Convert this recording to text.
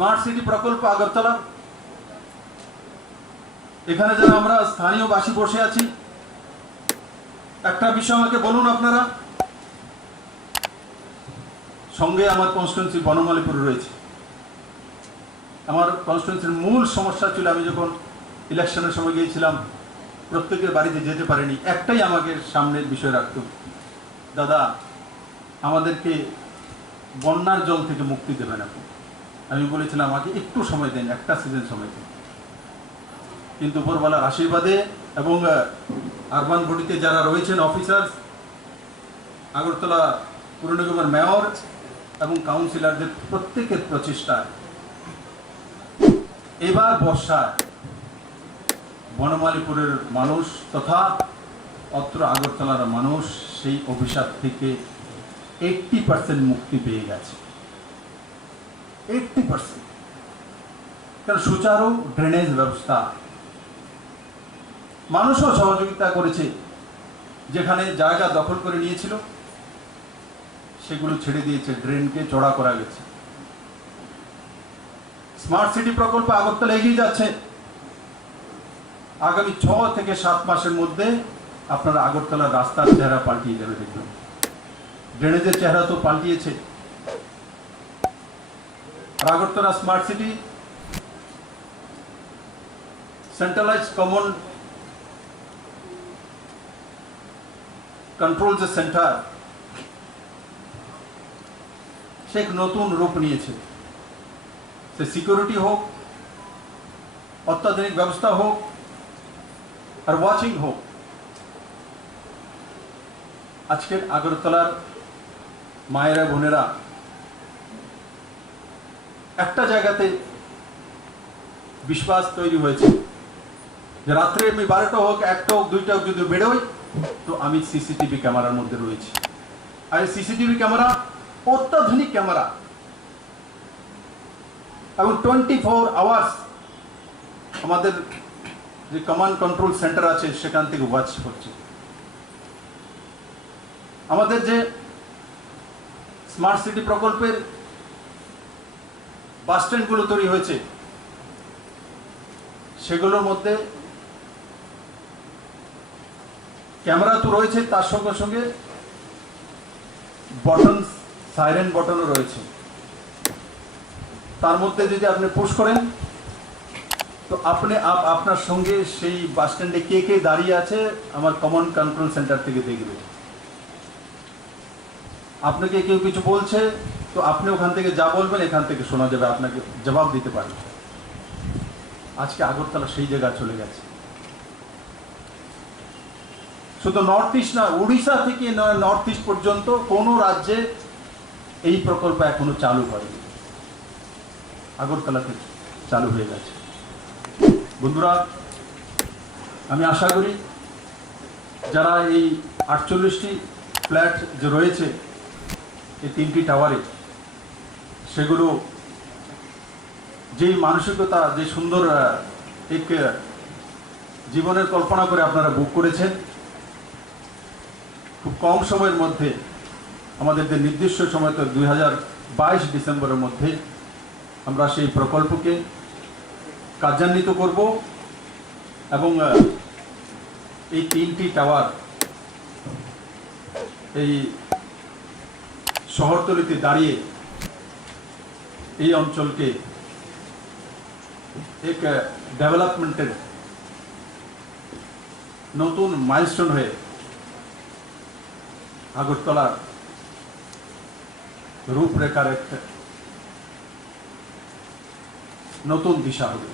Smart city প্রকল্প আগরতলা, এখানে যারা আমরা স্থানীয় বাসী বসে আছি, একটা বিষয় আমাকে বলুন আপনারা, সঙ্গে আমার কনস্টিটুয়েন্সি বনমালীপুর রয়েছে। আমার কনস্টিটুয়েন্সির মূল সমস্যা ছিল, আমি যখন ইলেকশনের সময় গিয়েছিলাম প্রত্যেকের বাড়িতে যেতে পারিনি, একটাই আমাকে সামনের বিষয় রাখত, দাদা আমাদেরকে বন্যার জল থেকে মুক্তি দেবেন আপনি। আমি বলেছিলাম আমাকে একটু সময় দেন, একটা সিজন সময় দেন। কিন্তু উপরওয়ালার আশীর্বাদে এবং আরবান বডিতে যারা রয়েছেন অফিসার, আগরতলা পুর নিগমের মেয়র এবং কাউন্সিলরদের প্রত্যেকের প্রচেষ্টায় এবার বর্ষায় বনমালীপুরের মানুষ তথা অত্র আগরতলার মানুষ সেই অভিশাপ থেকে 80% মুক্তি পেয়ে গেছে। 80%। কারণ সুচারু ড্রেনেজ ব্যবস্থা, মানুষও সহযোগিতা করেছে, যেখানে জায়গা দখল করে নিয়েছিল সেগুলো ছেড়ে দিয়েছে, ড্রেনকে চড়া করা গেছে। স্মার্ট সিটি প্রকল্প আগরতলা এগিয়ে যাচ্ছে। আগামী 6 থেকে 7 মাসের মধ্যে আপনারা আগরতলার রাস্তার চেহারা পাল্টিয়ে যাবে। দেখবেন ড্রেনেজের চেহারা তো পাল্টিয়েছে। Agartala smart city centralise common control যে সেন্টার, সে এক নতুন রূপ নিয়েছে। সে সিকিউরিটি হোক, অত্যাধুনিক ব্যবস্থা হোক, আর ওয়াচিং হোক, আজকের আগরতলার মায়েরা বোনেরা একটা জায়গাতে বিশ্বাস তৈরি হয়েছে যে রাত্রে আমি 12টা হোক, 1টা হোক, 2টা হোক, যদি বেরোই তো আমি সিসিটিভি ক্যামেরার মধ্যে রয়েছি। আর সিসিটিভি ক্যামেরা অত্যাধুনিক ক্যামেরা এবং 24 আওয়ার্স আমাদের যে কমান্ড কন্ট্রোল সেন্টার আছে সেখান থেকে ওয়াচ করছে। আমাদের যে স্মার্ট সিটি প্রকল্পের বাস স্ট্যান্ডগুলো তৈরি হয়েছে সেগুলোর মধ্যে ক্যামেরা তো রয়েছে, তার সঙ্গে সঙ্গে বটন, সাইরেন বটনও রয়েছে। তার মধ্যে যদি আপনি পুশ করেন তো আপনি আপনার সঙ্গে সেই বাস স্ট্যান্ডে কে কে দাঁড়িয়ে আছে আমার কমন কন্ট্রোল সেন্টার থেকে দেখবে। আপনাকে কেউ কিছু বলছে তো আপনি ওখান থেকে যা বলবেন এখান থেকে শোনা যাবে, আপনাকে জবাব দিতে পারবে। আজকে আগরতলা সেই জায়গায় চলে গেছে। শুধু নর্থ ইস্ট না, উড়িষ্যা থেকে নর্থ ইস্ট পর্যন্ত কোনো রাজ্যে এই প্রকল্প এখনো চালু হয়নি, আগরতলাতে চালু হয়ে গেছে। বন্ধুরা, আমি আশা করি যারা এই 48টি ফ্ল্যাট যে রয়েছে এই 3টি টাওয়ারে, সেগুলো যেই মানসিকতা, যে সুন্দর এক জীবনের কল্পনা করে আপনারা বুক করেছেন, খুব কম সময়ের মধ্যে, আমাদের যে নির্দিষ্ট সময় তো 2022 ডিসেম্বরের মধ্যে আমরা সেই প্রকল্পকে কার্যান্বিত করব এবং এই 3টি টাওয়ার এই শহরতলিতে দাঁড়িয়ে এই অঞ্চলকে এক ডেভেলপমেন্টের নতুন মাইলস্টোন হয়ে আগরতলার রূপরেখার একটা নতুন দিশা হবে।